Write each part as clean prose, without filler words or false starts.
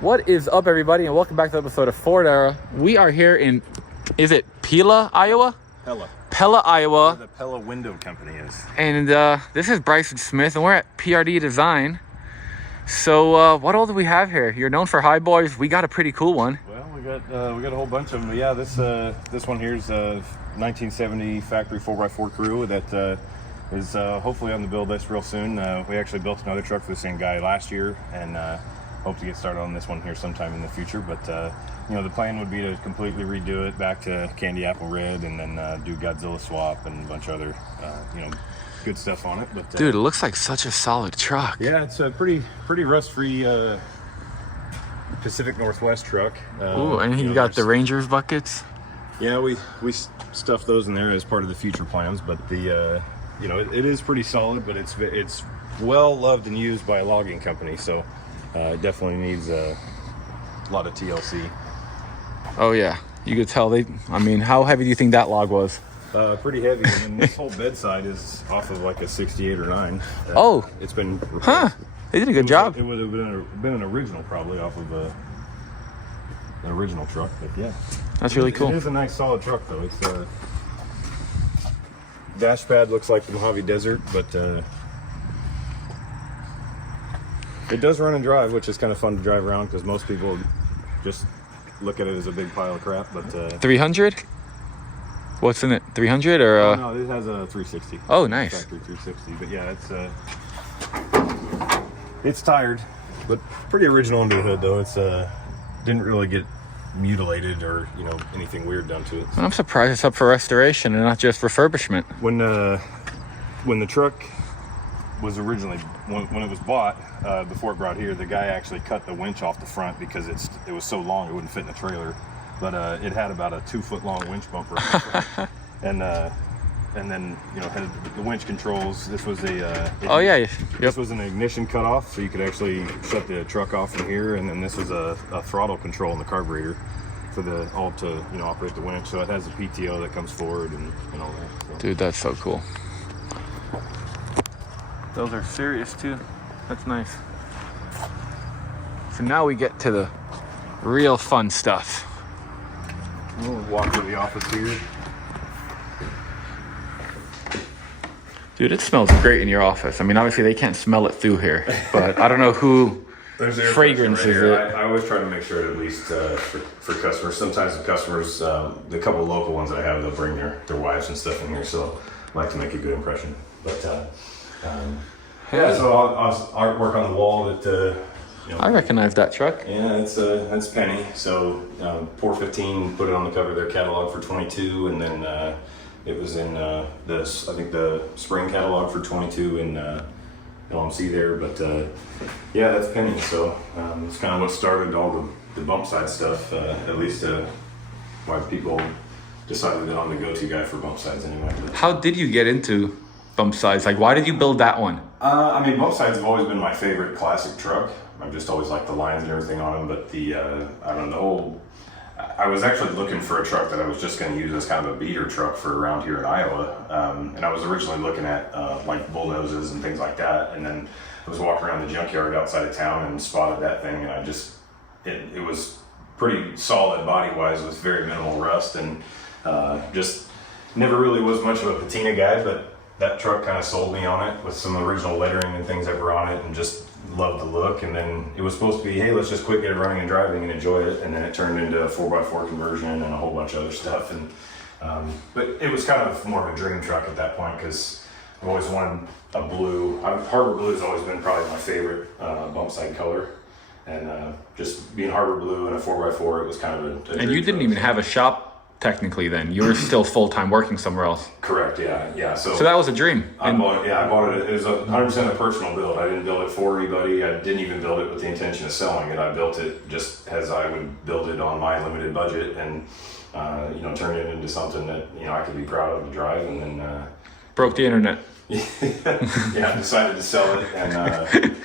What is up, everybody, and welcome back to the episode of Ford Era. We are here in, is it Pella, Iowa? Pella. Pella, Iowa. Where the Pella Window Company is. And this is Brycen Smith, and we're at PRD Design. So what all do we have here? You're known for Highboys. We got a pretty cool one. Well, we got a whole bunch of them. Yeah, this one here's a 1970 factory 4x4 crew that is hopefully on the build list real soon. We actually built another truck for the same guy last year, and hope to get started on this one here sometime in the future. But you know, the plan would be to completely redo it back to candy apple red, and then do Godzilla swap and a bunch of other you know, good stuff on it. But dude, it looks like such a solid truck. yeah, it's a pretty rust-free Pacific Northwest truck. Ooh, and you got the Rangers buckets. Yeah, we stuffed those in there as part of the future plans. But the you know, it is pretty solid, but it's well loved and used by a logging company, so it definitely needs a lot of TLC. Oh yeah, you could tell I mean, how heavy do you think that log was? Pretty heavy, and this whole bedside is off of like a 68 or 9. Oh, it's been replaced. Huh? They did a good job. It would have been an original, probably off of an original truck. But yeah, That's really cool. It is a nice solid truck, though. It's dash pad looks like the Mojave Desert, but it does run and drive, which is kind of fun to drive around because most people just look at it as a big pile of crap. But 300? What's in it? 300 or? no, it has a 360. Oh, nice. Factory 360. But yeah, it's tired, but pretty original under the hood, though. It's didn't really get mutilated or, you know, anything weird done to it. I'm surprised it's up for restoration and not just refurbishment. When the truck was originally, when it was bought, before it brought here, the guy actually cut the winch off the front because it was so long it wouldn't fit in the trailer. But it had about a 2-foot long winch bumper on the front. And then, you know, had the winch controls. This was Oh yeah, yep. This was an ignition cutoff, so you could actually shut the truck off from here. And then this was a throttle control in the carburetor for the to, you know, operate the winch. So it has a PTO that comes forward and all that. So. Dude, that's so cool. Those are serious too. That's nice. So now we get to the real fun stuff. We'll walk to the office here. Dude, it smells great in your office. I mean, obviously they can't smell it through here, but I don't know who fragrances it. I always try to make sure it at least for customers. Sometimes the customers, the couple of local ones that I have, they'll bring their wives and stuff in here, so I like to make a good impression. But yeah, so I'll artwork on the wall that you know, I recognize that truck. yeah, that's Penny. So Pour 15 put it on the cover of their catalog for 22, and then it was in I think the spring catalog for 22 in LMC there. But yeah, that's Penny. So it's kind of what started all the bump side stuff, at least why people decided that I'm the go-to guy for bump sides anyway. But, How did you get into bump sides? Like, why did you build that one? I mean, bump sides have always been my favorite classic truck. I've just always liked the lines and everything on them, but I don't know, I was actually looking for a truck that I was just going to use as kind of a beater truck for around here in Iowa, and I was originally looking at like bulldozers and things like that, and then I was walking around the junkyard outside of town and spotted that thing, and I just, it was pretty solid body-wise with very minimal rust, and just never really was much of a patina guy, but that truck kind of sold me on it with some original lettering and things that were on it, and just loved the look. And then it was supposed to be, hey, let's just quit, get it running and driving and enjoy it. And then it turned into a 4x4 conversion and a whole bunch of other stuff. And but it was kind of more of a dream truck at that point because I've always wanted a blue. Harbor blue has always been probably my favorite bump side color. And just being Harbor blue and a 4x4, it was kind of a dream. And you didn't even have a shop technically then. You were still full-time working somewhere else. Correct, yeah. So that was a dream. I bought it. It was 100% a personal build. I didn't build it for anybody. I didn't even build it with the intention of selling it. I built it just as I would build it on my limited budget, and you know, turn it into something that, you know, I could be proud of to drive. And then broke the internet. Yeah, I decided to sell it, and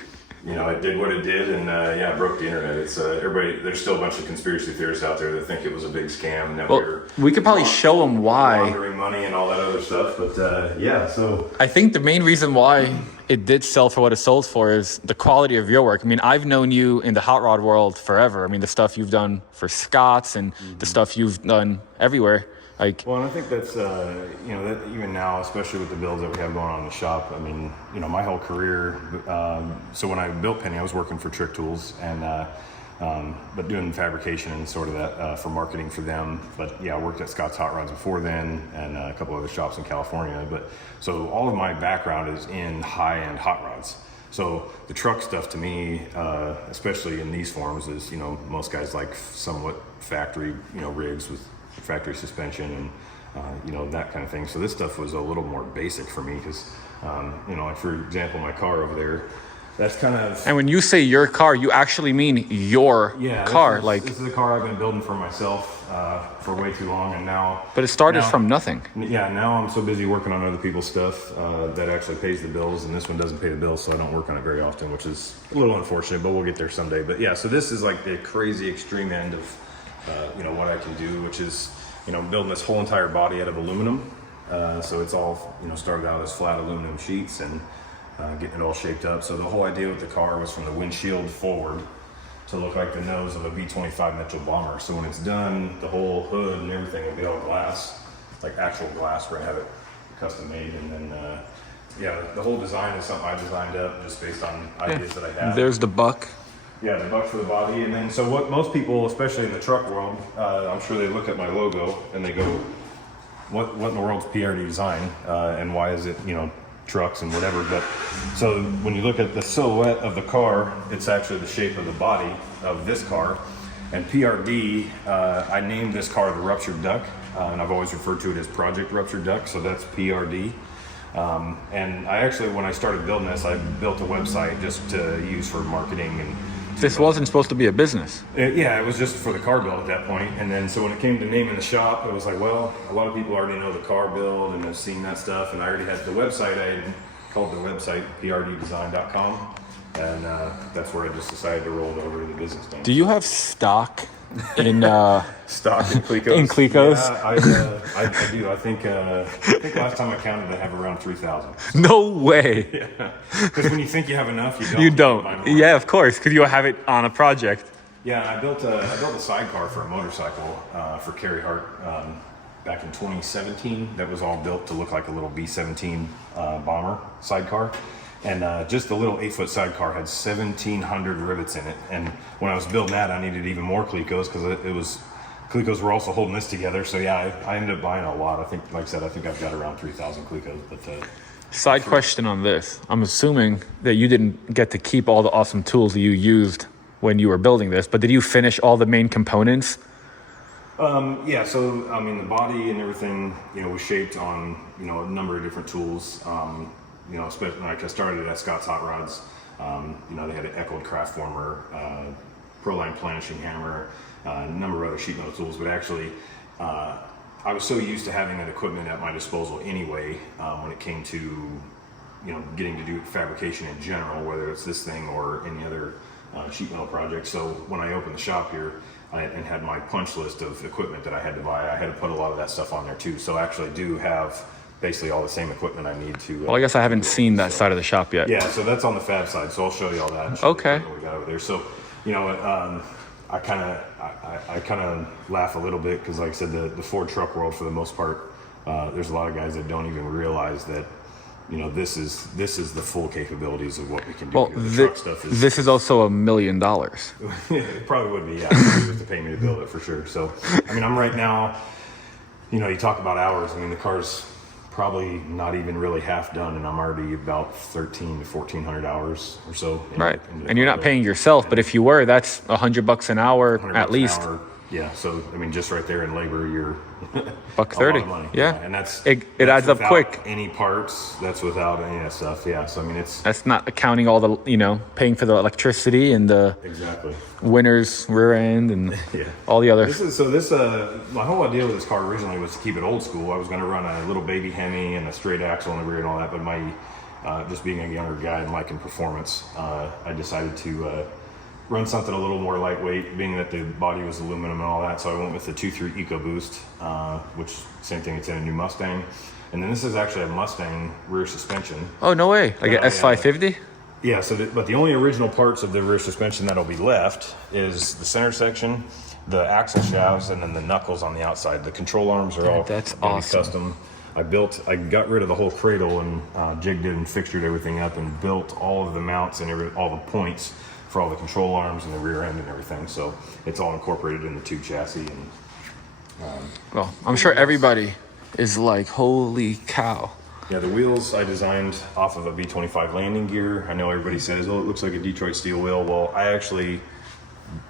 you know, it did what it did, and yeah, it broke the internet. It's everybody. There's still a bunch of conspiracy theorists out there that think it was a big scam, and that we could probably show them why laundering money and all that other stuff. But yeah, so I think the main reason why it did sell for what it sold for is the quality of your work. I mean, I've known you in the hot rod world forever. I mean, the stuff you've done for Scott's and the stuff you've done everywhere. Like, well, and I think that's, you know, that even now, especially with the builds that we have going on in the shop, I mean, you know, my whole career, so when I built Penny, I was working for Trick Tools and, but doing fabrication and sort of that for marketing for them. But yeah, I worked at Scott's Hot Rods before then and a couple other shops in California. But so all of my background is in high-end hot rods. So the truck stuff to me, especially in these forms, is, you know, most guys like somewhat factory, you know, rigs with factory suspension and, you know, that kind of thing. So this stuff was a little more basic for me because, you know, like for example, my car over there, that's kind of... And when you say your car, you actually mean your car. This is a car I've been building for myself for way too long, and now... But it started from nothing. Yeah, now I'm so busy working on other people's stuff that actually pays the bills, and this one doesn't pay the bills, so I don't work on it very often, which is a little unfortunate, but we'll get there someday. But yeah, so this is like the crazy extreme end of, you know, what I can do, which is, you know, building this whole entire body out of aluminum. So it's all, you know, started out as flat aluminum sheets and getting it all shaped up. So the whole idea with the car was from the windshield forward to look like the nose of a B-25 Mitchell bomber. So when it's done, the whole hood and everything will be all glass, like actual glass. We're gonna have it custom made, and then yeah, the whole design is something I designed up just based on ideas that I have. There's the buck. Yeah, the buck for the body. And then so what most people, especially in the truck world, I'm sure they look at my logo and they go, what in the world's PRD design, and why is it, you know, trucks and whatever. But so when you look at the silhouette of the car, it's actually the shape of the body of this car. And PRD, I named this car the Ruptured Duck, and I've always referred to it as Project Ruptured Duck, so that's PRD. And I actually, when I started building this, I built a website just to use for marketing. And this wasn't supposed to be a business. Yeah, it was just for the car build at that point. And then so when it came to naming the shop, it was like, well, a lot of people already know the car build and have seen that stuff. And I already had the website. I had called the website prddesign.com. And that's where I just decided to roll it over to the business name. Do you have stock in stock in Clicos? In Clicos? Yeah, I do. I think last time I counted, I have around 3,000. No way. Yeah, because when you think you have enough, you don't. You don't. Yeah, of course, because you have it on a project. Yeah, I built a sidecar for a motorcycle for Carrie Hart back in 2017. That was all built to look like a little B-17 bomber sidecar. And just the little 8-foot sidecar had 1,700 rivets in it. And when I was building that, I needed even more Clicos because Clicos were also holding this together. So yeah, I ended up buying a lot. I think, like I said, I think I've got around 3,000 Clicos. But side question on this: I'm assuming that you didn't get to keep all the awesome tools that you used when you were building this, but did you finish all the main components? Yeah. So I mean, the body and everything, you know, was shaped on, you know, a number of different tools. You know, especially like I started at Scott's Hot Rods. You know, they had an echoed craft former, Proline planishing hammer, a number of other sheet metal tools. But actually, I was so used to having that equipment at my disposal anyway. When it came to, you know, getting to do fabrication in general, whether it's this thing or any other sheet metal project. So when I opened the shop here and had my punch list of equipment that I had to buy, I had to put a lot of that stuff on there too. So I actually do have basically all the same equipment I need to. Well, I guess I haven't seen that side of the shop yet. Yeah, so that's on the fab side. So I'll show you all that. And okay. What we got over there. So, you know, I kind of laugh a little bit because, like I said, the Ford truck world, for the most part, there's a lot of guys that don't even realize that, you know, this is the full capabilities of what we can do. Well, the truck stuff is. This is also $1 million. It probably would be, yeah. If you was to pay me to build it for sure. So, I mean, I'm right now. You know, you talk about hours. I mean, the car's probably not even really half done, and I'm already about 1,300 to 1,400 hours or so. Right, and you're not paying yourself, but if you were, that's $100 an hour at least. Yeah, so I mean, just right there in labor, you're $130. Yeah, and that's it adds up quick. Any parts, that's without any of that stuff. Yeah, so I mean, that's not accounting all the, you know, paying for the electricity and the winner's rear end and all the other. My whole idea with this car originally was to keep it old school. I was going to run a little baby Hemi and a straight axle in the rear and all that, but my just being a younger guy and liking performance, I decided to run something a little more lightweight, being that the body was aluminum and all that. So I went with the 2.3 EcoBoost, which same thing. It's in a new Mustang, and then this is actually a Mustang rear suspension. Oh, no way! Like an S550? Yeah. So, but the only original parts of the rear suspension that'll be left is the center section, the axle shafts, and then the knuckles on the outside. The control arms are all that's gonna be awesome. custom. I got rid of the whole cradle and jigged it and fixtured everything up and built all of the mounts and all the points for all the control arms and the rear end and everything. So it's all incorporated in the tube chassis. And Well, I'm sure everybody is like, holy cow. yeah, the wheels I designed off of a V25 landing gear. I know everybody says, oh, it looks like a Detroit steel wheel. Well, I actually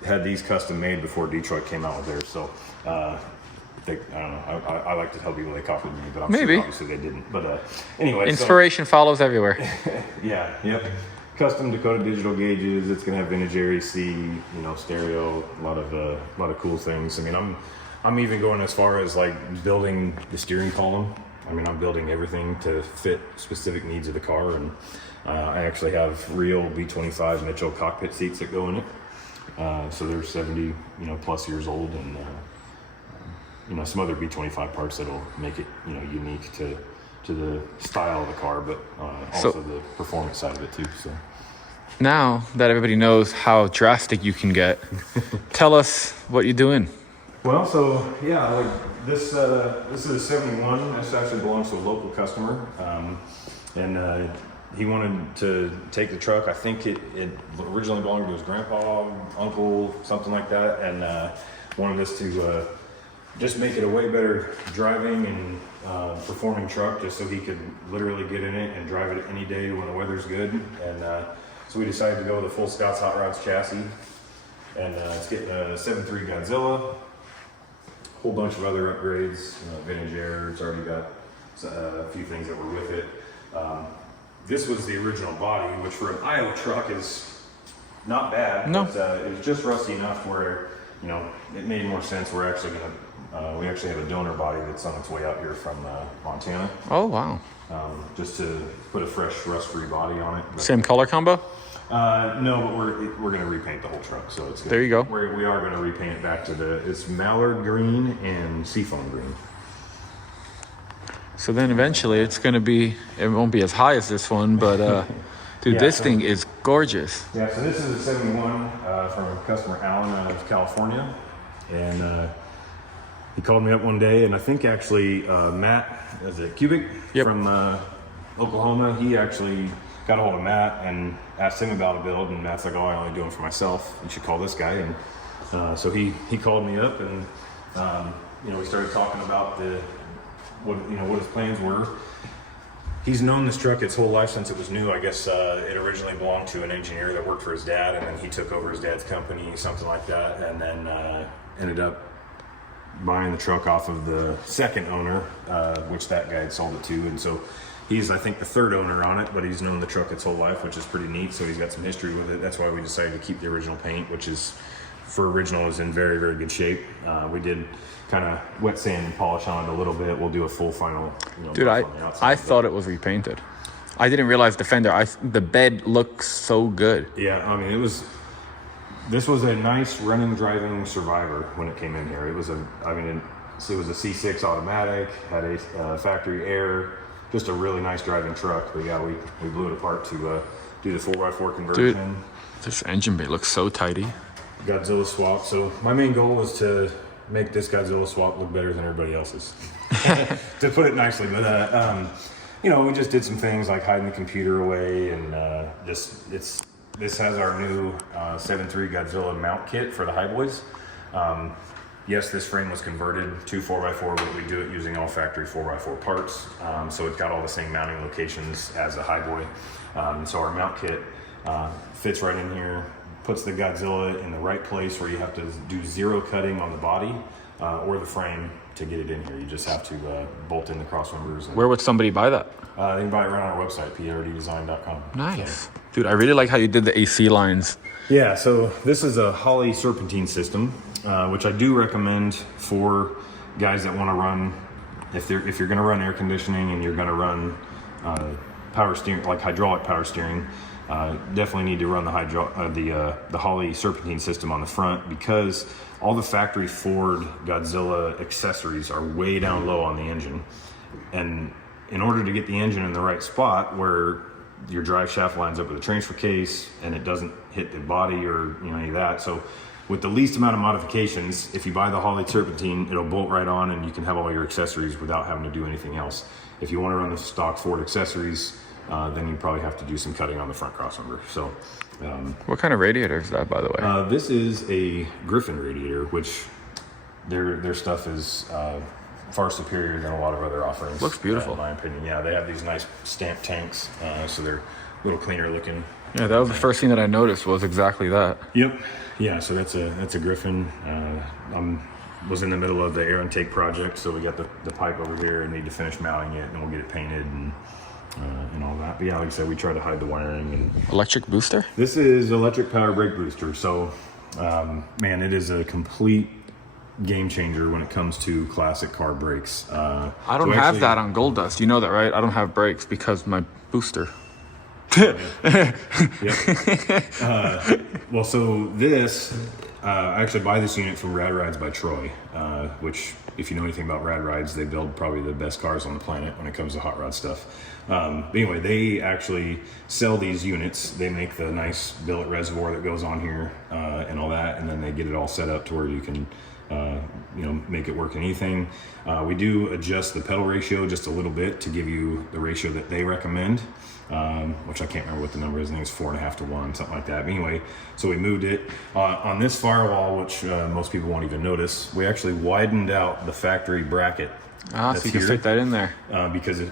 had these custom made before Detroit came out with theirs. So I don't know. I like to tell people they copied me, but I'm Maybe. sure obviously they didn't. But anyway, Inspiration follows everywhere. yeah, yep. Custom Dakota digital gauges. It's gonna have vintage RAC, stereo, a lot of cool things. I mean, I'm even going as far as like building the steering column. I mean, I'm building everything to fit specific needs of the car, and I actually have real V25 Mitchell cockpit seats that go in it. So they're 70, plus years old, and some other B25 parts that'll make it, unique to the style of the car, but also the performance side of it too. So Now that everybody knows how drastic you can get, tell us what you're doing. well, so yeah, like this is a 71. This actually belongs to a local customer, and he wanted to take the truck. I think it originally belonged to his grandpa, uncle, something like that, and wanted us to just make it a way better driving and performing truck, just so he could literally get in it and drive it any day when the weather's good. And so we decided to go with a full Scott's Hot Rods chassis, and it's getting a 7.3 Godzilla, a whole bunch of other upgrades, vintage air. It's already got a few things that were with it. This was the original body, which for an Iowa truck is not bad. No. But, it was just rusty enough where it made more sense. We actually have a donor body that's on its way out here from Montana, Oh, wow. just to put a fresh rust-free body on it. But, Same color combo? no, but we're going to repaint the whole truck. So it's There you go. We are going to repaint it back to it's mallard green and seafoam green. So then eventually it won't be as high as this one, but dude, Yeah, this so- thing is gorgeous. Yeah, so this is a 71 from customer Alan out of California, and he called me up one day, and I think actually Matt, is it Cubic, Yep. from Oklahoma, he actually got a hold of Matt and asked him about a build, and Matt's like, oh, I only do them for myself. You should call this guy. And so he called me up, and we started talking about what his plans were. He's known this truck its whole life since it was new. I guess it originally belonged to an engineer that worked for his dad, and then he took over his dad's company, something like that, and then ended up buying the truck off of the second owner, which that guy had sold it to. And so he's, I think, the third owner on it, but he's known the truck its whole life, which is pretty neat. So he's got some history with it. That's why we decided to keep the original paint, which is, for original, is in very, very good shape. We did kind of wet sand and polish on it a little bit. We'll do a full final. Dude, on the outside, I but- thought it was repainted. I didn't realize the fender. The bed looks so good. Yeah, I mean, this was a nice running, driving Survivor when it came in here. It was a C6 automatic, had a factory air, just a really nice driving truck. But yeah, we blew it apart to do the 4x4 conversion. Dude, this engine bay looks so tidy. Godzilla swap. So my main goal was to make this Godzilla swap look better than everybody else's, to put it nicely. But we just did some things like hiding the computer away, and this has our new 7.3 Godzilla mount kit for the Highboys. Yes, this frame was converted to 4x4, but we do it using all factory 4x4 parts. So it's got all the same mounting locations as the Highboy. So our mount kit fits right in here, puts the Godzilla in the right place where you have to do zero cutting on the body or the frame to get it in here. You just have to bolt in the cross members. And, Where would somebody buy that? they can buy it right on our website, PRDdesign.com. Nice. Dude, I really like how you did the AC lines. Yeah, so this is a Holley serpentine system, which I do recommend for guys that want to run, if you're going to run air conditioning and you're going to run power steering, like hydraulic power steering, Definitely need to run the Holley serpentine system on the front, because all the factory Ford Godzilla accessories are way down low on the engine, and in order to get the engine in the right spot where your drive shaft lines up with the transfer case and it doesn't hit the body or any of that. So with the least amount of modifications, if you buy the Holley serpentine, it'll bolt right on and you can have all your accessories without having to do anything else. If you want to run the stock Ford accessories, then you probably have to do some cutting on the front crossover. So what kind of radiator is that, by the way? this is a Griffin radiator, which their stuff is far superior than a lot of other offerings. Looks beautiful. In my opinion. Yeah, they have these nice stamped tanks, so they're a little cleaner looking. Yeah, that was the first thing that I noticed, was exactly that. Yep. Yeah, so that's a Griffin. Was in the middle of the air intake project, so we got the pipe over here and need to finish mounting it, and we'll get it painted and all that. But yeah, like I said, we try to hide the wiring. And Electric booster? this is electric power brake booster. So, man, it is a complete game changer when it comes to classic car brakes. I don't have that on Gold Dust. You know that, right? I don't have brakes because my booster. Yep. Well, so this, I actually buy this unit from Rad Rides by Troy, which, if you know anything about Rad Rides, they build probably the best cars on the planet when it comes to hot rod stuff. But anyway, they actually sell these units. They make the nice billet reservoir that goes on here and all that, and then they get it all set up to where you can make it work in anything. We do adjust the pedal ratio just a little bit to give you the ratio that they recommend, which I can't remember what the number is. I think it's 4.5 to 1, something like that. But anyway, so we moved it on this firewall, which most people won't even notice. We actually widened out the factory bracket. So you can fit that in there. Because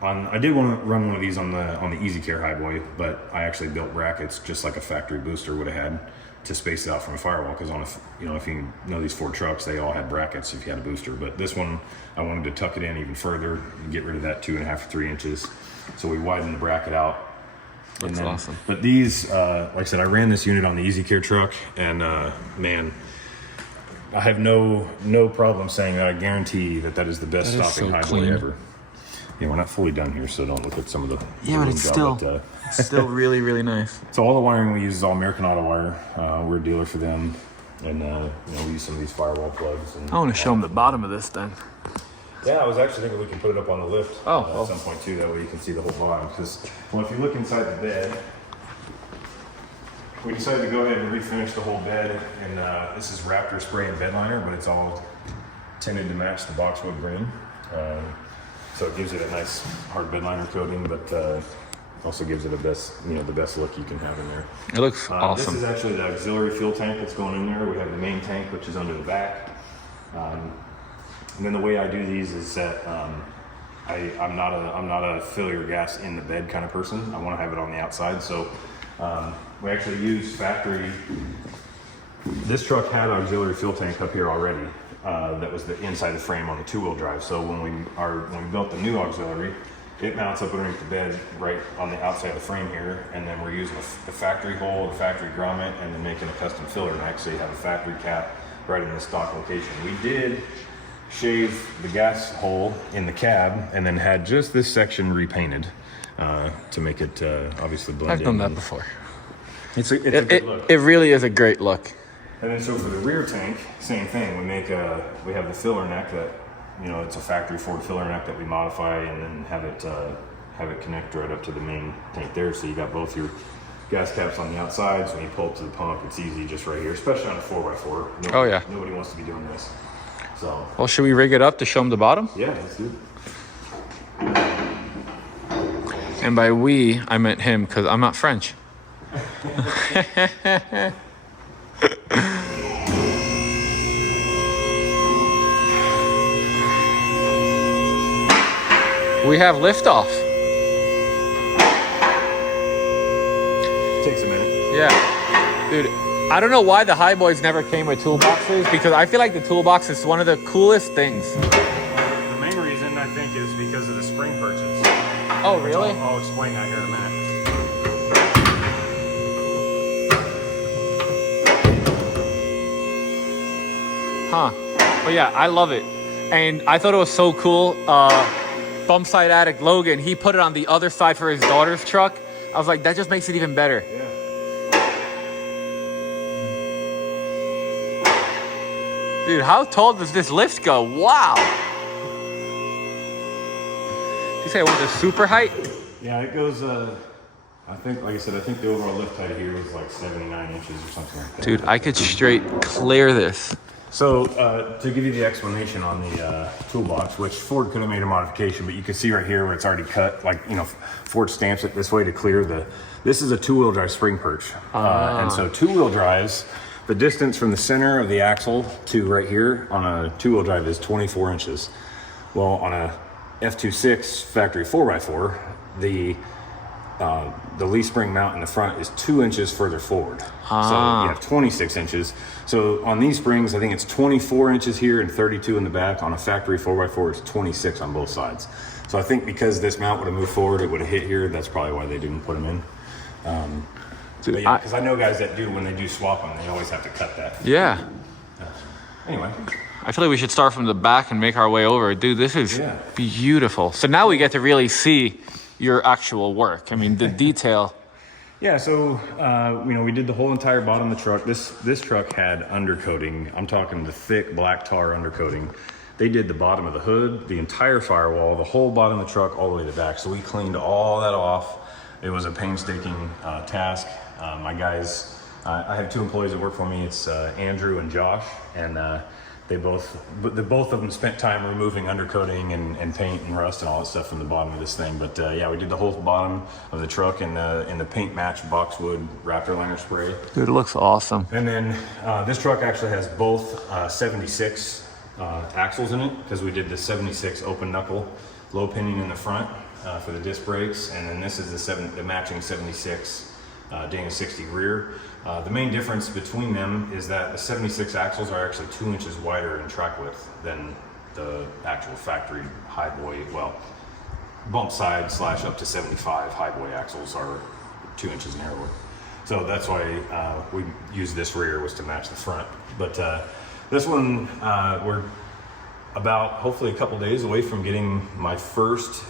I did want to run one of these on the Easy Care Highboy, but I actually built brackets just like a factory booster would have had to space it out from a firewall, because if you know these Ford trucks, they all had brackets if you had a booster. But this one, I wanted to tuck it in even further and get rid of that 2.5 to 3 inches. So we widened the bracket out. That's awesome. But these, like I said, I ran this unit on the Easy Care truck, and man, I have no problem saying that I guarantee that is the best stopping Highboy ever. Yeah, we're not fully done here, so don't look at some of the. Yeah, but it's still really, really nice. So all the wiring we use is all American Auto Wire. We're a dealer for them, and we use some of these firewall plugs. And I want to show them the bottom of this then. Yeah, I was actually thinking we can put it up on the lift at some point too. That way you can see the whole bottom. Because if you look inside the bed, we decided to go ahead and refinish the whole bed, and this is Raptor spray and bed liner, but it's all tinted to match the boxwood green. So it gives it a nice hard bed liner coating, but also gives it the best look you can have in there. It looks awesome. This is actually the auxiliary fuel tank that's going in there. We have the main tank, which is under the back. And then the way I do these is that I'm not a fill your gas in the bed kind of person. I want to have it on the outside. So we actually use factory. This truck had auxiliary fuel tank up here already. That was the inside the frame on the 2-wheel drive. So when we built the new auxiliary, it mounts up underneath the bed right on the outside of the frame here, and then we're using the factory hole, the factory grommet, and then making a custom filler neck, so you have a factory cap right in the stock location. We did shave the gas hole in the cab, and then had just this section repainted to make it obviously blend in. I've done that before. It's a good look. It really is a great look. And then so for the rear tank, same thing. We have the filler neck that, it's a factory Ford filler neck that we modify, and then have it connect right up to the main tank there. So you got both your gas caps on the outside. So when you pull up to the pump, it's easy just right here, especially on a 4x4. Nobody wants to be doing this. So. Well, should we rig it up to show them the bottom? Yeah, let's do it. And by we, I meant him, because I'm not French. We have liftoff. Takes a minute. Yeah. Dude, I don't know why the Highboys never came with toolboxes, because I feel like the toolbox is one of the coolest things. The main reason, I think, is because of the spring purchase. Oh, really? I'll explain that here in a minute. Huh. But yeah, I love it. And I thought it was so cool. Bump Side Addict Logan, he put it on the other side for his daughter's truck. I was like, that just makes it even better. Yeah. Dude, how tall does this lift go? Wow. Did you say it went to super height? Yeah, it goes, I think, like I said, I think the overall lift height here was like 79 inches or something like that. Dude, I could straight clear this. So, to give you the explanation on the toolbox, which Ford could have made a modification, but you can see right here where it's already cut, like, you know, Ford stamps it this way to clear this is a two-wheel drive spring perch. And so two-wheel drives, the distance from the center of the axle to right here on a two-wheel drive is 24 inches. Well, on a F26 factory 4x4, the leaf spring mount in the front is 2 inches further forward. So you have 26 inches. So on these springs, I think it's 24 inches here and 32 in the back. On a factory 4x4, it's 26 on both sides. So I think because this mount would have moved forward, it would have hit here. That's probably why they didn't put them in. But yeah, because I know guys that do, when they do swap them, they always have to cut that. Yeah. Anyway. I feel like we should start from the back and make our way over. Dude, this is beautiful. So now we get to really see your actual work. I mean, the detail. Yeah, so, you know, we did the whole entire bottom of the truck. This truck had undercoating. I'm talking the thick black tar undercoating. They did the bottom of the hood, the entire firewall, the whole bottom of the truck, all the way to the back. So we cleaned all that off. It was a painstaking task. My guys, I have two employees that work for me. It's Andrew and Josh, and the both of them spent time removing undercoating and paint and rust and all that stuff from the bottom of this thing. But yeah, we did the whole bottom of the truck in the paint match boxwood Raptor liner spray. Dude, it looks awesome. And then this truck actually has both 76 axles in it, because we did the 76 open knuckle low pinion in the front for the disc brakes, and then this is the matching 76 Dana 60 rear. The main difference between them is that the 76 axles are actually 2 inches wider in track width than the actual factory Highboy. Well, bump side / up to 75 Highboy axles are 2 inches narrower. So that's why we used this rear, was to match the front. But this one, we're about hopefully a couple days away from getting my first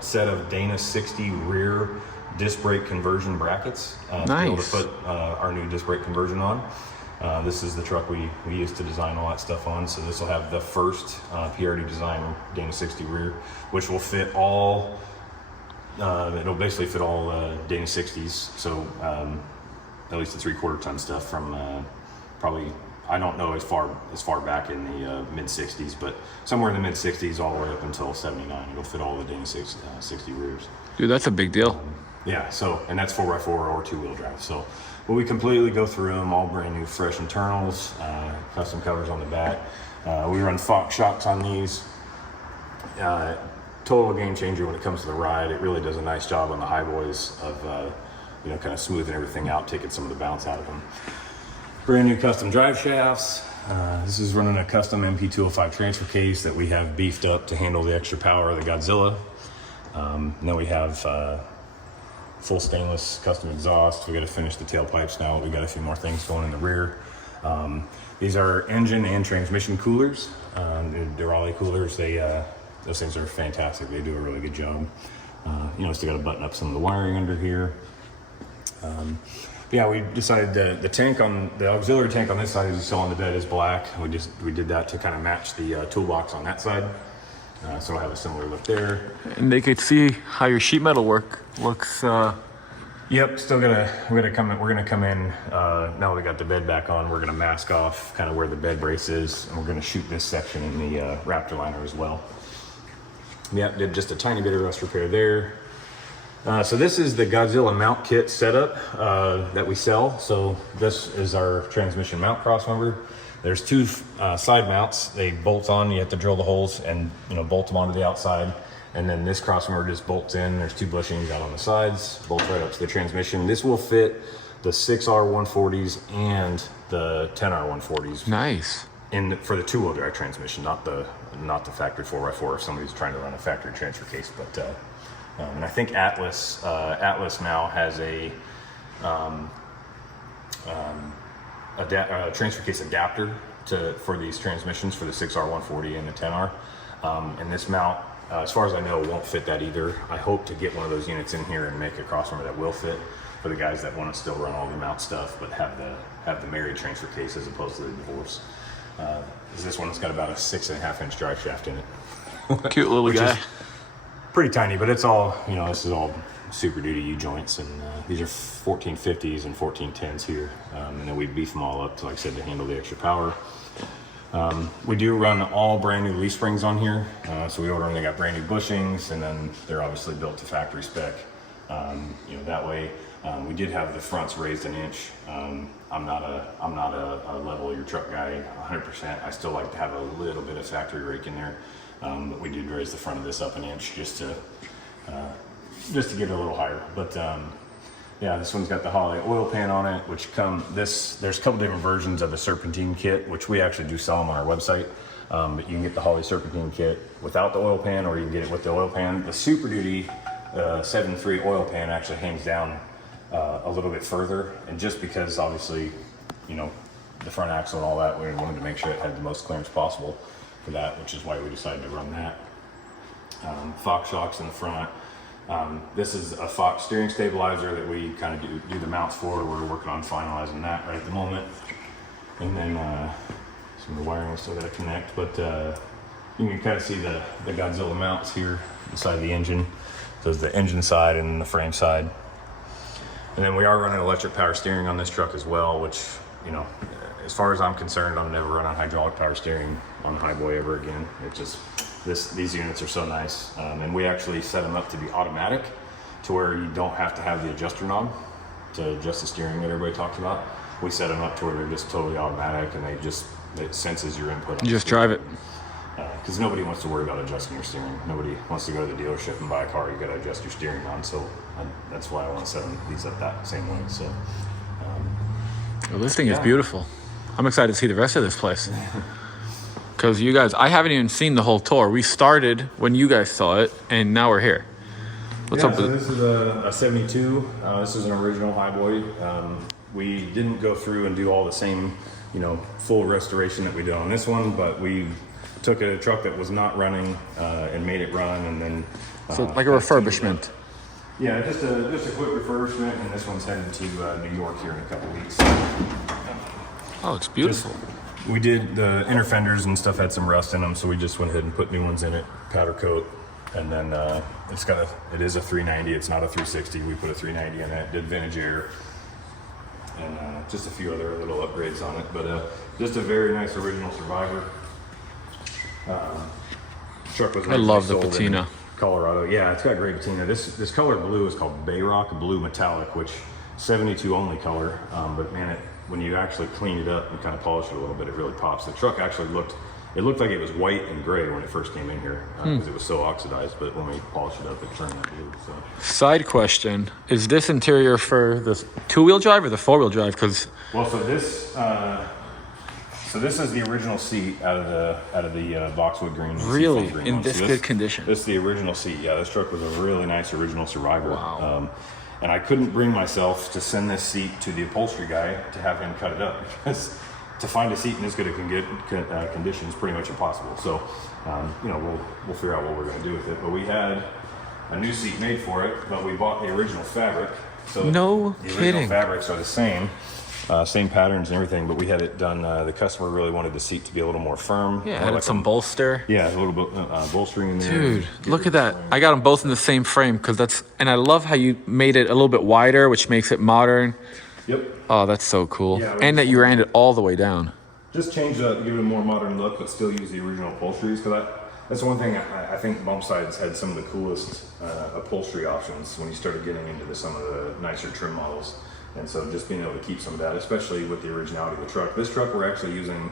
set of Dana 60 rear disc brake conversion brackets to be able to put our new disc brake conversion on. This is the truck we used to design all that stuff on, so this will have the first PRD design Dana 60 rear, which will fit all, it'll basically fit all Dana 60s, so at least the 3/4 ton stuff from probably, I don't know as far back in the mid 60s, but somewhere in the mid 60s all the way up until 79, it'll fit all the Dana 60 rears. Dude, that's a big deal. Yeah, so, and that's 4x4 or two-wheel drive. So, well, we completely go through them, all brand new, fresh internals, custom covers on the back. We run Fox shocks on these. Total game changer when it comes to the ride. It really does a nice job on the Highboys of, you know, kind of smoothing everything out, taking some of the bounce out of them. Brand new custom drive shafts. This is running a custom MP205 transfer case that we have beefed up to handle the extra power of the Godzilla. Then we have full stainless custom exhaust. We got to finish the tailpipes now. We got a few more things going in the rear. These are engine and transmission coolers. They're Raleigh coolers. Those things are fantastic. They do a really good job. You know, still got to button up some of the wiring under here. Yeah, we decided the tank on the auxiliary tank on this side, as you saw on the bed, is black. We did that to kind of match the toolbox on that side. So I have a similar look there. And they could see how your sheet metal work looks. Yep, we're gonna come in. Now we got the bed back on. We're gonna mask off kind of where the bed brace is, and we're gonna shoot this section in the Raptor liner as well. Yep, did just a tiny bit of rust repair there. So this is the Godzilla mount kit setup that we sell. So this is our transmission mount crossmember. There's two side mounts. They bolt on. You have to drill the holes and, you know, bolt them onto the outside. And then this crossmember just bolts in. There's two bushings out on the sides, bolts right up to the transmission. This will fit the 6R 140s and the 10R 140s. Nice. For the two-wheel drive transmission, not the factory 4x4 if somebody's trying to run a factory transfer case. But and I think Atlas now has a transfer case adapter for these transmissions for the 6R 140 and the 10R. And this mount as far as I know, won't fit that either. I hope to get one of those units in here and make a crossover that will fit for the guys that want to still run all the mount stuff, but have the married transfer case as opposed to the divorce. This one's got about a 6.5-inch drive shaft in it. Cute little guy. Pretty tiny, but it's all, you know, this is all Super Duty U-joints, and these are 1450s and 1410s here. And then we beef them all up, to, like I said, to handle the extra power. We do run all brand new leaf springs on here. So we order them, they got brand new bushings, and then they're obviously built to factory spec. You know, that way, we did have the fronts raised an inch. I'm not a level your truck guy 100%. I still like to have a little bit of factory rake in there. But we did raise the front of this up an inch just to get it a little higher. But yeah, this one's got the Holiday oil pan on it, which there's a couple different versions of the serpentine kit, which we actually do sell them on our website. But you can get the Holiday serpentine kit without the oil pan, or you can get it with the oil pan. The Super Duty 7.3 oil pan actually hangs down a little bit further, and just because obviously, you know, the front axle and all that, we wanted to make sure it had the most clearance possible for that, which is why we decided to run that. Fox shocks in the front. This is a Fox steering stabilizer that we kind of do the mounts for. We're working on finalizing that right at the moment. And then some of the wiring we still got to connect, but you can kind of see the Godzilla mounts here inside the engine. There's the engine side and the frame side. And then we are running electric power steering on this truck as well, which, you know, as far as I'm concerned, I'm never running hydraulic power steering on Highboy ever again. It just, these units are so nice. And we actually set them up to be automatic, to where you don't have to have the adjuster knob to adjust the steering that everybody talks about. We set them up to where they're just totally automatic, and it senses your input. You just drive it. Because nobody wants to worry about adjusting your steering. Nobody wants to go to the dealership and buy a car you got to adjust your steering on. So that's why I want to set these up that same way. So well, this thing is beautiful. I'm excited to see the rest of this place. Because you guys, I haven't even seen the whole tour. We started when you guys saw it, and now we're here. What's up? So this is a 72. This is an original Highboy. We didn't go through and do all the same, you know, full restoration that we did on this one, but we took a truck that was not running and made it run, and then So like a refurbishment. Yeah, just a quick refurbishment, and this one's headed to New York here in a couple weeks. Oh, it's beautiful. We did the inner fenders and stuff had some rust in them, so we just went ahead and put new ones in it, powder coat, and then it is a 390. It's not a 360. We put a 390 in it. Did vintage air, and just a few other little upgrades on it, but just a very nice original Survivor. Truck was I love the sold in patina. Colorado. Yeah, it's got great patina. This color blue is called Bayrock Blue Metallic, which 72 only color. But man, when you actually clean it up and kind of polish it a little bit, it really pops. The truck actually looked like it was white and gray when it first came in here because it was so oxidized. But when we polish it up, it turned that blue. So. Side question: is this interior for the 2-wheel drive or the 4-wheel drive? Because So this is the original seat out of the boxwood green. Really, in this good condition. This is the original seat. Yeah, this truck was a really nice original Survivor. Wow. And I couldn't bring myself to send this seat to the upholstery guy to have him cut it up, because to find a seat in this good condition is pretty much impossible. So, you know, we'll figure out what we're going to do with it. But we had a new seat made for it, but we bought the original fabric. So no the original kidding. fabrics are the same. Same patterns and everything, but we had it done. The customer really wanted the seat to be a little more firm. Yeah, added some bolster. Yeah, a little bit bolstering in there. Dude, look at that. I got them both in the same frame and I love how you made it a little bit wider, which makes it modern. Yep. Oh, that's so cool. Yeah, and that you ran it all the way down. Just change that, give it a more modern look, but still use the original upholsteries. Because that's one thing I think bump sides had some of the coolest upholstery options when you started getting into some of the nicer trim models. And so just being able to keep some of that, especially with the originality of the truck. This truck, we're actually using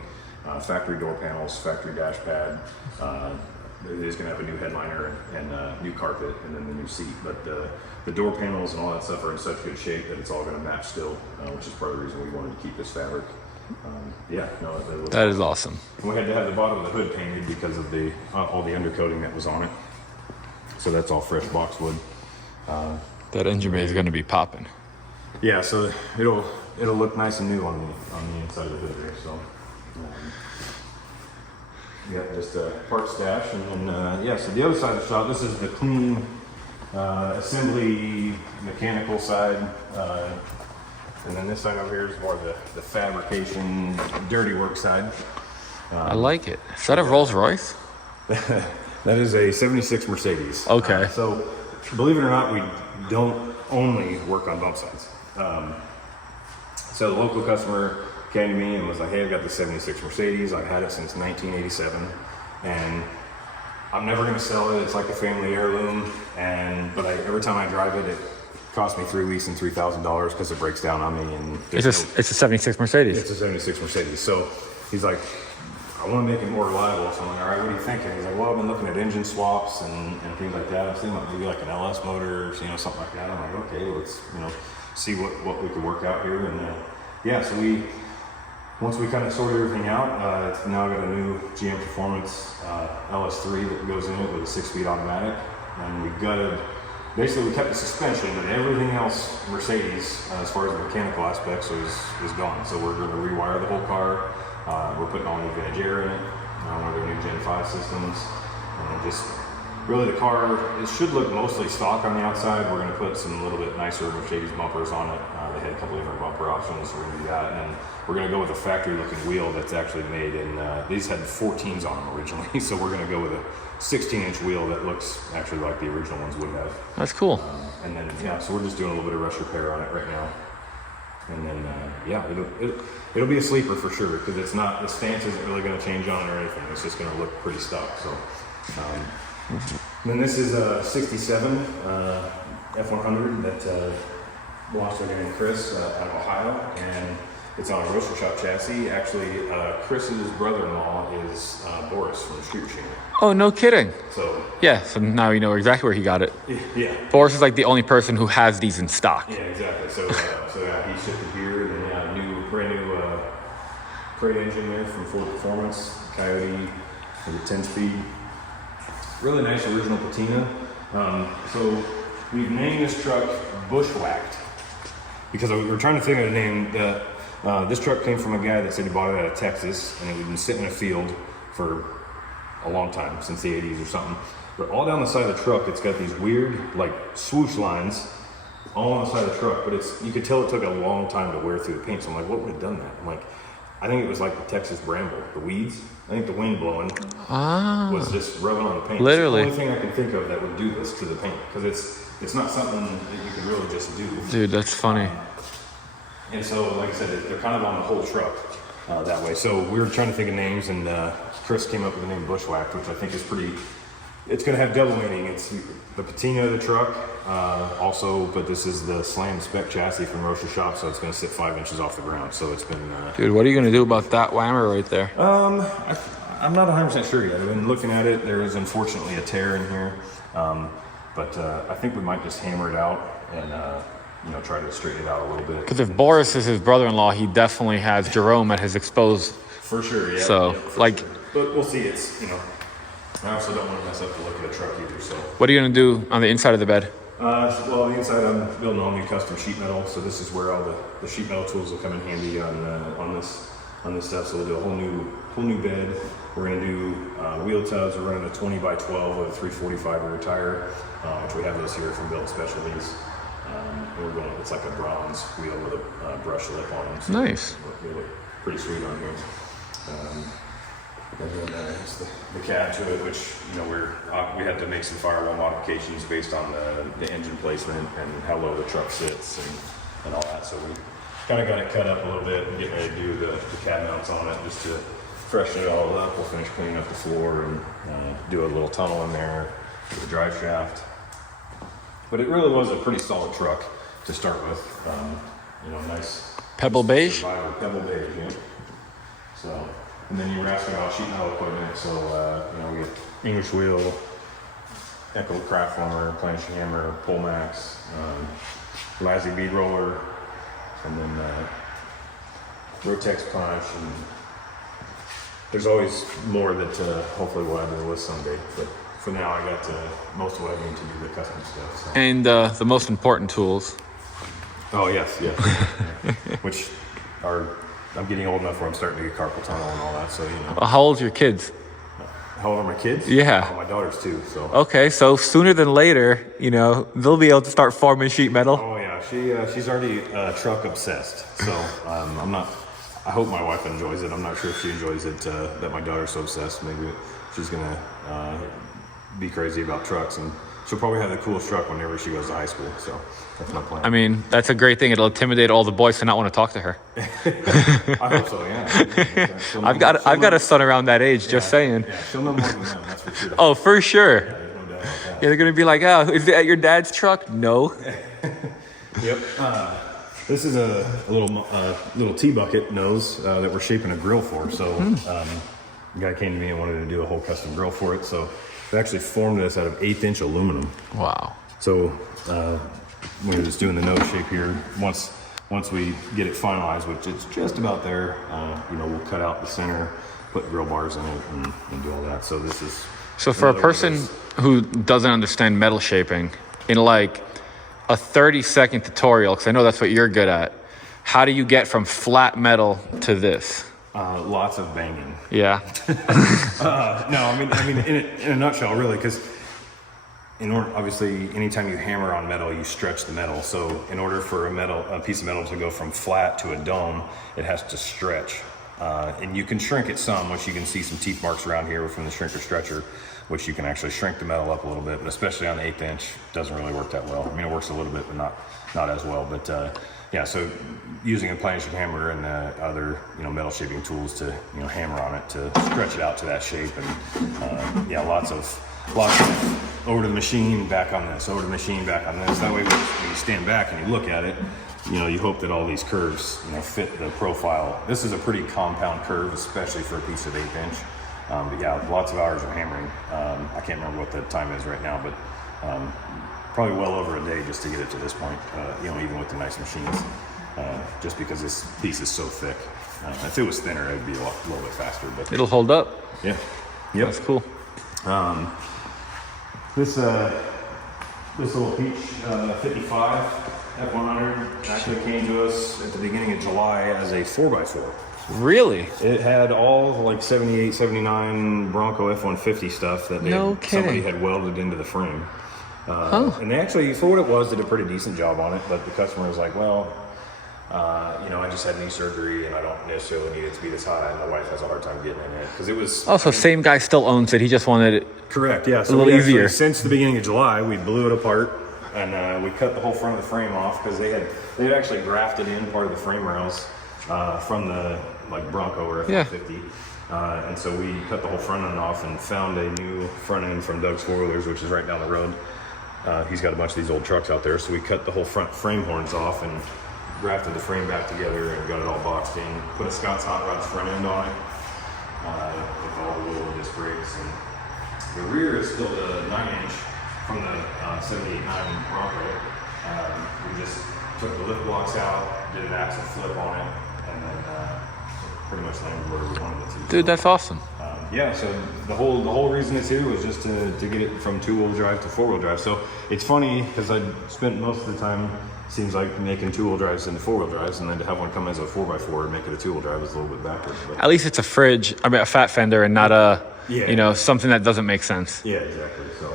factory door panels, factory dash pad. It is going to have a new headliner and new carpet, and then the new seat. But the door panels and all that stuff are in such good shape that it's all going to match still, which is part of the reason we wanted to keep this fabric. That is awesome. And we had to have the bottom of the hood painted because of all the undercoating that was on it. So that's all fresh boxwood. That engine bay is going to be popping. Yeah, so it'll look nice and new on the inside of the hood there. So Yeah, just a part stash, and then yeah. So the other side of the shop, this is the clean assembly mechanical side, and then this side over here is more the fabrication, dirty work side. I like it. Is that a Rolls Royce? That is a '76 Mercedes. Okay. So believe it or not, we don't only work on bump sides. So the local customer came to me and was like, hey, I've got the '76 Mercedes. I've had it since 1987, and I'm never going to sell it. It's like a family heirloom, but every time I drive it, it costs me 3 weeks and $3,000 because it breaks down on me. And It's a 76 Mercedes. it's a '76 Mercedes. So he's like, I want to make it more reliable. So I'm like, all right, what are you thinking? He's like, well, I've been looking at engine swaps and things like that. I was thinking about maybe like an LS motor, something like that. I'm like, okay, let's see what we could work out here. And yeah, so once we kind of sorted everything out, it's now got a new GM Performance LS3 that goes in it with a 6-speed automatic, and we kept the suspension, but everything else Mercedes, as far as the mechanical aspects, is gone. So we're going to rewire the whole car. We're putting all new vintage air in it, one of their new Gen 5 systems, and just really the car, it should look mostly stock on the outside. We're going to put some little bit nicer Mercedes bumpers on it. They had a couple different bumper options, so we're going to do that, and we're going to go with a factory looking wheel that's actually made in, these had 14s on them originally, so we're going to go with a 16-inch wheel that looks actually like the original ones would have. That's cool. And then, yeah, so we're just doing a little bit of rush repair on it right now. And then, yeah, it'll be a sleeper for sure, because it's not, the stance isn't really going to change on it or anything. It's just going to look pretty stock. So, then this is a 67 F100 that belongs to a guy named Chris out of Ohio, and it's on a roaster shop chassis. Actually, Chris's brother-in-law is Boris from the Street Machine. Oh, no kidding. So yeah, so now you know exactly where he got it. Yeah. Boris is like the only person who has these in stock. Yeah, exactly. So yeah, he shipped it here, and then brand new crate engine there from Ford Performance, Coyote, with a 10-speed. Really nice original patina. So we've named this truck Bushwhacked because we were trying to think of a name. This truck came from a guy that said he bought it out of Texas, and it had been sitting in a field for a long time, since the 80s or something. But all down the side of the truck, it's got these weird, like, swoosh lines all on the side of the truck, but you could tell it took a long time to wear through the paint. So I'm like, what would have done that? I'm like, I think it was like the Texas bramble, the weeds. I think the wind blowing was just rubbing on the paint. Literally. It's the only thing I can think of that would do this to the paint, because it's not something that you can really just do. Dude, that's funny. And so, like I said, they're kind of on the whole truck that way. So we were trying to think of names, and Chris came up with the name Bushwhacked, which I think is pretty. It's going to have double meaning. It's the patina of the truck, also, but this is the slam spec chassis from Roaster Shop, so it's going to sit 5 inches off the ground. So it's been. Dude, what are you going to do about that whammer right there? I'm not 100% sure yet. I've been looking at it. There is unfortunately a tear in here, but I think we might just hammer it out and try to straighten it out a little bit. Because if Boris is his brother-in-law, he definitely has Jerome at his exposed. For sure, yeah. So, Sure. But we'll see. It's I also don't want to mess up the look of the truck either. So. What are you going to do on the inside of the bed? Well, the inside, I'm building all new custom sheet metal. So this is where all the sheet metal tools will come in handy on this stuff. So we'll do a whole new bed. We're going to do wheel tubs. We're running a 20 by 12 with a 345 rear tire, which we have those here from Built Specialties. It's like a bronze wheel with a brush lip on them. So Nice. They look pretty sweet on here. And then it's the cab to it, which we had to make some firewall modifications based on the engine placement and how low the truck sits and all that. So we kind of got it cut up a little bit and getting ready to do the cab mounts on it just to freshen it all up. We'll finish cleaning up the floor and do a little tunnel in there for the drive shaft. But it really was a pretty solid truck to start with. Nice Pebble beige? Survivor, pebble beige, yeah. So, and then you were asking about sheet metal equipment. So, we get English wheel, Echo craft former, planching hammer, Pullmax, Lassie bead roller, and then Rotex punch. And there's always more that hopefully we'll add to the list someday. But for now, I got most of what I need to do the custom stuff. So. And the most important tools. Oh, yes. Which I'm getting old enough where I'm starting to get carpal tunnel and all that, so How old are your kids? How old are my kids? Yeah. Oh, my daughters too. So. Okay, so sooner than later, you know, they'll be able to start forming sheet metal. Oh yeah, she's already truck obsessed. So I'm not. I hope my wife enjoys it. I'm not sure if she enjoys it. That my daughter's so obsessed. Maybe she's gonna be crazy about trucks, and she'll probably have the coolest truck whenever she goes to high school. So that's my plan. I mean, that's a great thing. It'll intimidate all the boys to not want to talk to her. I hope so. Yeah. I've got a son around that age. Just saying. Yeah, she'll know more than them. That's for sure. Oh, for sure. Yeah, there's no doubt about that. Yeah, they're gonna be like, "Oh, is it at your dad's truck?" No. Yep. This is a little tea bucket nose that we're shaping a grill for. So the guy came to me and wanted to do a whole custom grill for it. So we actually formed this out of 1/8" aluminum. Wow. So we're just doing the nose shape here. Once we get it finalized, which it's just about there, we'll cut out the center, put grill bars in it, and do all that. So this is. So for a person who doesn't understand metal shaping, in like a 30-second tutorial, because I know that's what you're good at, how do you get from flat metal to this? Lots of banging. Yeah. No, I mean, in a nutshell, really, because obviously, anytime you hammer on metal, you stretch the metal. So in order for a piece of metal to go from flat to a dome, it has to stretch. And you can shrink it some, which you can see some teeth marks around here from the shrinker stretcher, which you can actually shrink the metal up a little bit, but especially on the 1/8", doesn't really work that well. I mean, it works a little bit, but not as well. But yeah, so using a plane shape hammer and other metal shaping tools to hammer on it to stretch it out to that shape, and yeah, lots of over to the machine, back on this, over to the machine, back on this. That way, when you stand back and you look at it, you hope that all these curves fit the profile. This is a pretty compound curve, especially for a piece of 1/8". But yeah, lots of hours of hammering. I can't remember what the time is right now, but probably well over a day just to get it to this point, even with the nice machines, just because this piece is so thick. If it was thinner, it'd be a little bit faster. But It'll hold up. Yeah. Yep. That's cool. This little Peach 55 F100 actually came to us at the beginning of July as a 4x4. Really? It had all like 78, 79 Bronco F-150 stuff that somebody had welded into the frame. And they actually, for what it was, did a pretty decent job on it, but the customer was like, well, I just had knee surgery and I don't necessarily need it to be this high. And my wife has a hard time getting in it because it was... Oh, so same guy still owns it. He just wanted it... Correct, yeah. So a little easier. Since the beginning of July, we blew it apart and we cut the whole front of the frame off because they had actually grafted in part of the frame rails from the Bronco or F-150. Yeah. And so we cut the whole front end off and found a new front end from Doug's Four Wheelers, which is right down the road. He's got a bunch of these old trucks out there. So we cut the whole front frame horns off and grafted the frame back together and got it all boxed in. Put a Scott's Hot Rods front end on it with all the little disc brakes. And the rear is still the 9-inch from the 78-9 Bronco. We just took the lift blocks out, did an axle flip on it, and then pretty much landed where we wanted it to. Dude, that's awesome. Yeah, so the whole reason it's here was just to get it from 2-wheel drive to 4-wheel drive. So it's funny because I spent most of the time, seems like, making 2-wheel drives into 4-wheel drives, and then to have one come as a 4x4 and make it a 2-wheel drive is a little bit backwards. But at least it's a fridge, a fat fender, and not something that doesn't make sense. Yeah, exactly. So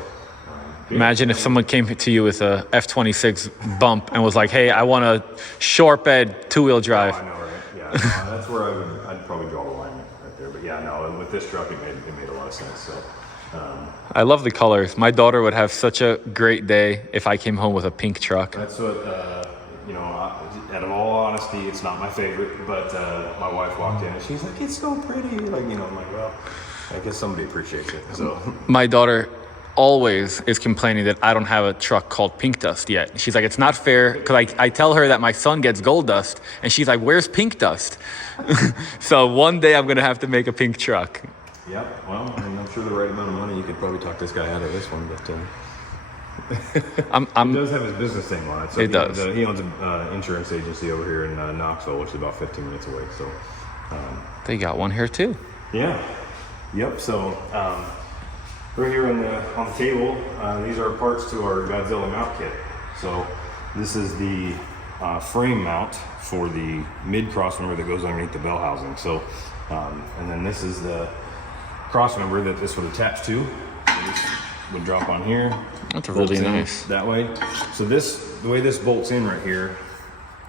imagine if someone came to you with a F26 bump and was like, "Hey, I want a short bed 2-wheel drive." Oh, I know, right? Yeah, that's where I'd probably draw the line right there. But yeah, no, with this truck, it made a lot of sense. So. I love the colors. My daughter would have such a great day if I came home with a pink truck. That's what, out of all honesty, it's not my favorite, but my wife walked in and she's like, "It's so pretty." I'm like, well, I guess somebody appreciates it. So my daughter always is complaining that I don't have a truck called Pink Dust yet. She's like, it's not fair, because I tell her that my son gets Gold Dust, and she's like, where's Pink Dust? So one day I'm going to have to make a pink truck. Yep, well, I'm sure the right amount of money, you could probably talk this guy out of this one, but he does have his business name on it. So it does. He owns an insurance agency over here in Knoxville, which is about 15 minutes away. So they got one here too. Yeah. Yep. So right here on the table, these are parts to our Godzilla mount kit. So this is the frame mount for the mid cross member that goes underneath the bell housing. So and then this is the cross member that this would attach to. This would drop on here. That's really nice. That way. So the way this bolts in right here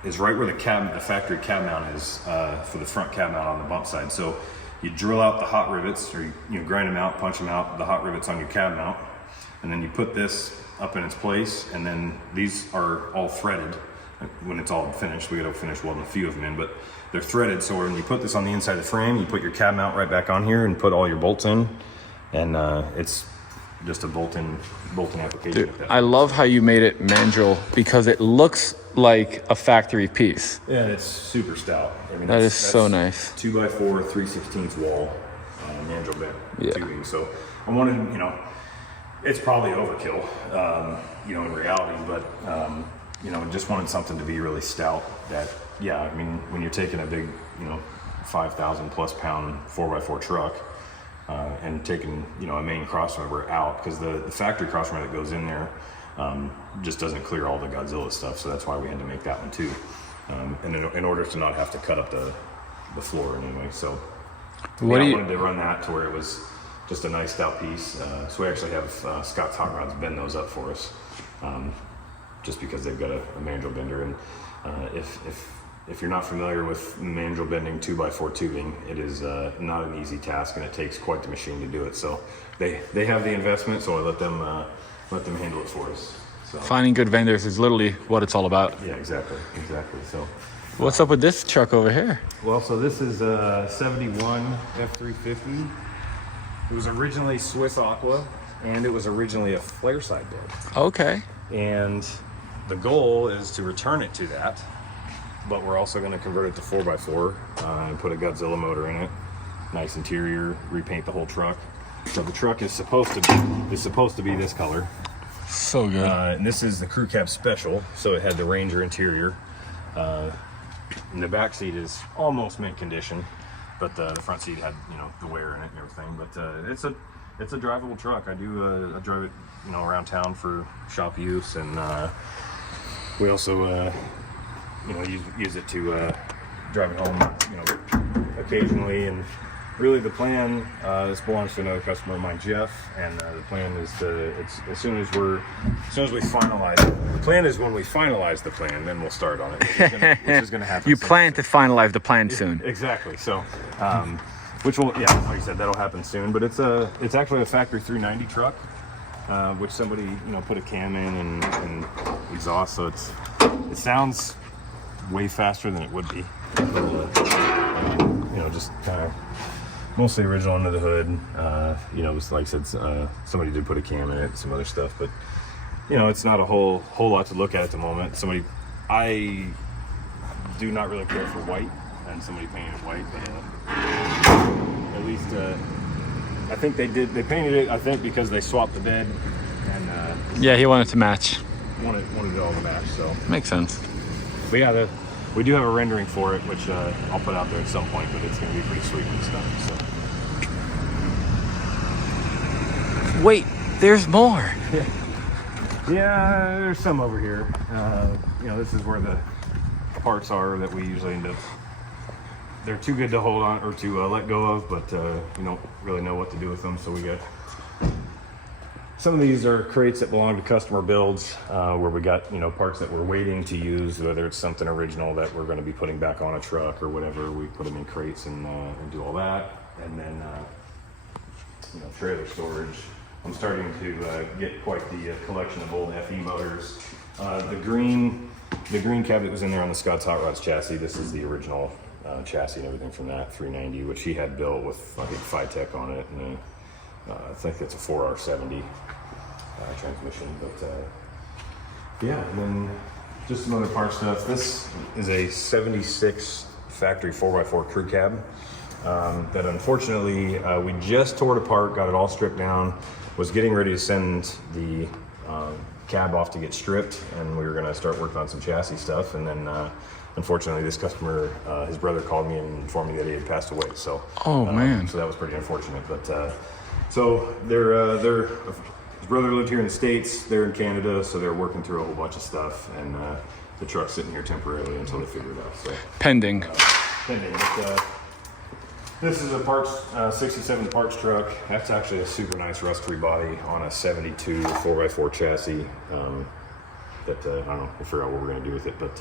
is right where the factory cab mount is for the front cab mount on the bump side. So you drill out the hot rivets, or you grind them out, punch them out, the hot rivets on your cab mount, and then you put this up in its place, and then these are all threaded. When it's all finished, we got to finish welding a few of them in, but they're threaded. So when you put this on the inside of the frame, you put your cab mount right back on here and put all your bolts in, and it's just a bolting application. Dude, I love how you made it mandrel because it looks like a factory piece. Yeah, it's super stout. I mean, that's so nice. 2x4, 3/16 wall, mandrel bent tubing. So I wanted, it's probably overkill, in reality, but just wanted something to be really stout. That, I mean, when you're taking a big, 5,000 plus pound 4x4 truck. And taking a main crossmember out, because the factory crossmember that goes in there just doesn't clear all the Godzilla stuff, so that's why we had to make that one too, and in order to not have to cut up the floor anyway. So I wanted to run that to where it was just a nice stout piece. So we actually have Scott's Hot Rods bend those up for us, just because they've got a mandrel bender. And if you're not familiar with mandrel bending 2x4 tubing, it is not an easy task, and it takes quite the machine to do it. So they have the investment, so I let them handle it for us. So finding good vendors is literally what it's all about. Yeah, exactly. So what's up with this truck over here? Well, so this is a 71 F350. It was originally Swiss Aqua, and it was originally a flare side bed. Okay. And the goal is to return it to that. But we're also going to convert it to 4x4 and put a Godzilla motor in it. Nice interior, repaint the whole truck. So the truck is supposed to be this color. So good. And this is the crew cab special, so it had the Ranger interior. And the back seat is almost mint condition, but the front seat had the wear in it and everything. But it's a drivable truck. I drive it around town for shop use, and we also. Use it to drive it home, occasionally. And really, the plan, this belongs to another customer of mine, Jeff. And the plan is as soon as we finalize. The plan is when we finalize the plan, then we'll start on it, which is going to happen. You plan to finalize the plan soon. Exactly. So, which will, like I said, that'll happen soon. But it's actually a factory 390 truck, which somebody put a cam in and exhaust. So it sounds way faster than it would be. Just kind of mostly original under the hood. Like I said, somebody did put a cam in it, some other stuff, but it's not a whole lot to look at the moment. I do not really care for white, and somebody painted white, but at least I think they painted it, I think, because they swapped the bed, and yeah, he wanted to match. Wanted it all to match. So makes sense. But we do have a rendering for it, which I'll put out there at some point, but it's going to be pretty sweet and stuff. So. Wait, there's more. Yeah, there's some over here. This is where the parts are that we usually end up. They're too good to hold on or to let go of, but we don't really know what to do with them. So we got. Some of these are crates that belong to customer builds, where we got parts that we're waiting to use, whether it's something original that we're going to be putting back on a truck or whatever. We put them in crates and do all that, and then trailer storage. I'm starting to get quite the collection of old FE motors. The green cab that was in there on the Scott's Hot Rods chassis. This is the original chassis and everything from that 390, which he had built with I think Phytech on it, and I think it's a 4R70 transmission. But and then just some other part stuff. This is a 76 factory 4x4 crew cab that unfortunately we just tore it apart, got it all stripped down, was getting ready to send the cab off to get stripped, and we were going to start working on some chassis stuff, and then unfortunately this customer, his brother called me and informed me that he had passed away. So man, so that was pretty unfortunate. But so his brother lived here in the States, they're in Canada, so they're working through a whole bunch of stuff, and the truck's sitting here temporarily until they figure it out. So pending. Pending. But, This is a parts 67 parts truck. That's actually a super nice rust-free body on a 72 4x4 chassis. That I don't know. We'll figure out what we're going to do with it. But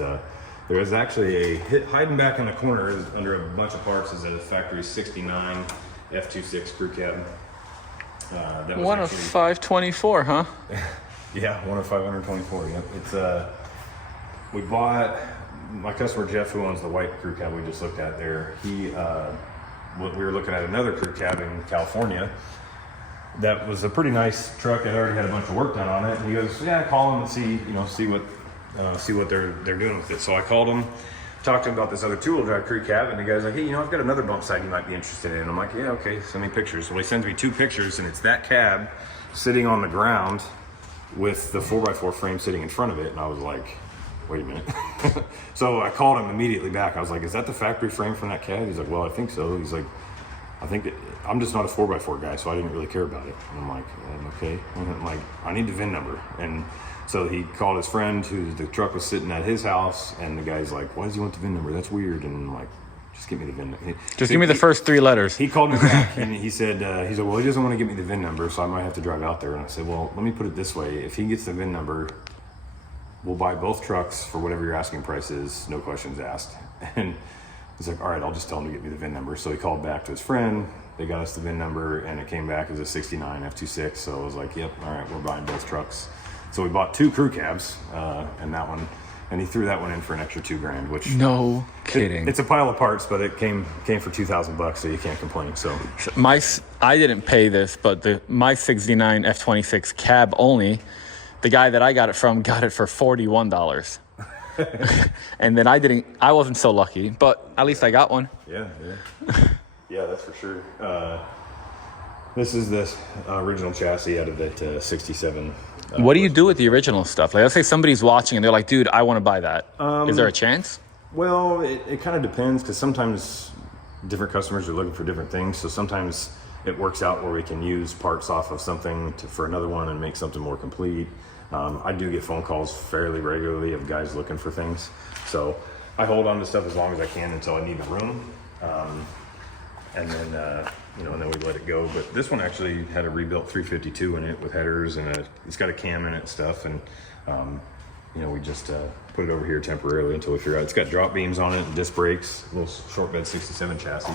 there is actually hiding back in the corner under a bunch of parts is a factory 69 F26 crew cab. That was one of 524, huh? Yeah, one of 524. Yep. It's we bought my customer Jeff, who owns the white crew cab we just looked at there. We were looking at another crew cab in California. That was a pretty nice truck. It already had a bunch of work done on it. And he goes, "Yeah, call them and see what they're doing with it." So I called him, talked to him about this other two-wheel drive crew cab, and the guy's like, "Hey, I've got another bump side you might be interested in." I'm like, "Yeah, okay, send me pictures." Well, he sends me 2 pictures, and it's that cab sitting on the ground with the 4x4 frame sitting in front of it, and I was like, "Wait a minute." So I called him immediately back. I was like, "Is that the factory frame from that cab?" He's like, "Well, I think so." He's like, I'm just not a 4x4 guy, so I didn't really care about it. And I'm like, "Okay." And I'm like, "I need the VIN number." And so he called his friend the truck was sitting at his house, and the guy's like, "Why does he want the VIN number? That's weird." And I'm like, "Just give me the VIN number." Just give me the first 3 letters. He called me back and he said, "Well, he doesn't want to give me the VIN number, so I might have to drive out there." And I said, "Well, let me put it this way. If he gets the VIN number, we'll buy both trucks for whatever your asking price is, no questions asked." And he's like, "All right, I'll just tell him to get me the VIN number." So he called back to his friend. They got us the VIN number, and it came back as a 69 F26. So I was like, "Yep, all right, we're buying both trucks." So we bought 2 crew cabs, and that one, and he threw that one in for an extra $2,000, which No kidding. it's a pile of parts, but it came for $2,000, so you can't complain. So I didn't pay this, but my 69 F26 cab only, the guy that I got it from got it for $41. And then I wasn't so lucky, but at least I got one. Yeah. Yeah, that's for sure. This is the original chassis out of that 67. What do you do with the original stuff? Like, let's say somebody's watching and they're like, "Dude, I want to buy that." Is there a chance? Well, it kind of depends, because sometimes different customers are looking for different things. So sometimes it works out where we can use parts off of something for another one and make something more complete. I do get phone calls fairly regularly of guys looking for things. So I hold on to stuff as long as I can until I need the room. And then, and then we let it go. But this one actually had a rebuilt 352 in it with headers, and it's got a cam in it and stuff. And, we just put it over here temporarily until we figure out. It's got drop beams on it and disc brakes, a little short bed 67 chassis.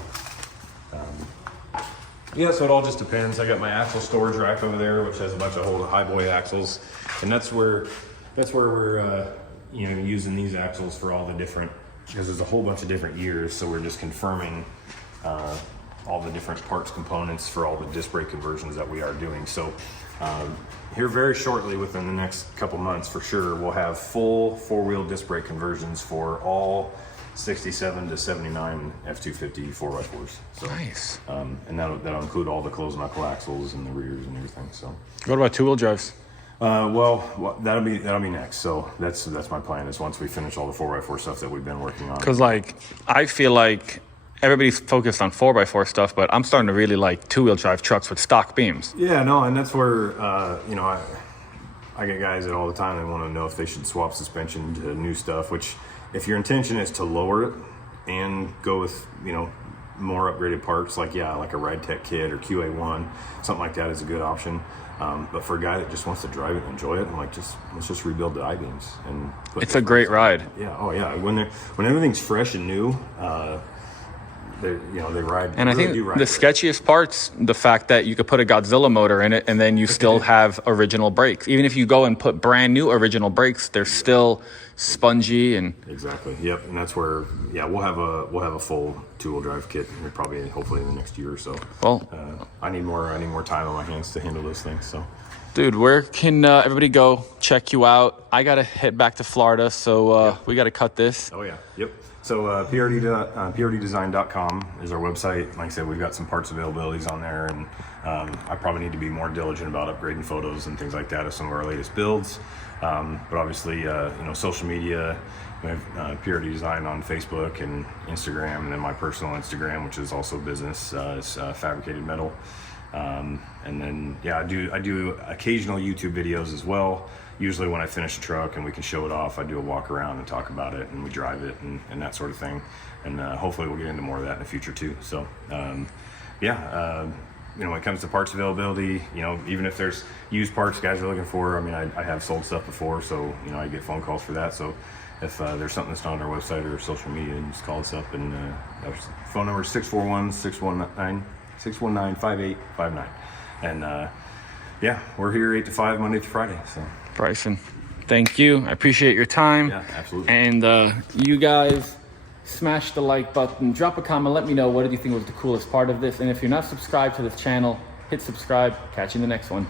So it all just depends. I got my axle storage rack over there, which has a bunch of old Highboy axles. And that's where we're, using these axles for all the different, because there's a whole bunch of different years. So we're just confirming all the different parts components for all the disc brake conversions that we are doing. So here very shortly, within the next couple months for sure, we'll have full 4-wheel disc brake conversions for all 67 to 79 F250 4x4s. So, Nice. And that'll include all the closed knuckle axles and the rears and everything. So What about 2-wheel drives? well, that'll be next. So that's my plan, is once we finish all the 4x4 stuff that we've been working on. Because I feel like everybody's focused on 4x4 stuff, but I'm starting to really like 2-wheel drive trucks with stock beams. Yeah, no, and that's where I get guys that all the time, they want to know if they should swap suspension to new stuff, which if your intention is to lower it and go with more upgraded parts, like a Ride Tech kit or QA1, something like that is a good option. But for a guy that just wants to drive it and enjoy it, I'm like, let's just rebuild the I-beams and It's a great ride. Yeah, oh yeah. When everything's fresh and new, they ride. And I really think do ride the great. sketchiest part's the fact that you could put a Godzilla motor in it and then you still have original brakes. Even if you go and put brand new original brakes, they're still spongy and Exactly. Yep. And that's where we'll have a full 2-wheel drive kit hopefully in the next year or so. Well, I need more time on my hands to handle those things. So dude, where can everybody go check you out? I gotta head back to Florida, so we gotta cut this. Oh yeah. Yep. So PRDdesign.com is our website. Like I said, we've got some parts availabilities on there, and I probably need to be more diligent about upgrading photos and things like that of some of our latest builds. But obviously, social media, we have PRD Design on Facebook and Instagram, and then my personal Instagram, which is also business, is Fabricated Metal. And then, yeah, I do occasional YouTube videos as well. Usually when I finish a truck and we can show it off, I do a walk around and talk about it, and we drive it and that sort of thing. And hopefully we'll get into more of that in the future too. So, you know, when it comes to parts availability, you know, even if there's used parts guys are looking for, I mean, I have sold stuff before, so, you know, I get phone calls for that. So if there's something that's not on our website or social media, you just call us up, and our phone number is 641-619-5859. And yeah, we're here 8 to 5 Monday through Friday. So Brycen, thank you. I appreciate your time. yeah, absolutely. And you guys, smash the like button, drop a comment, let me know what did you think was the coolest part of this. And if you're not subscribed to this channel, hit subscribe. Catch you in the next one.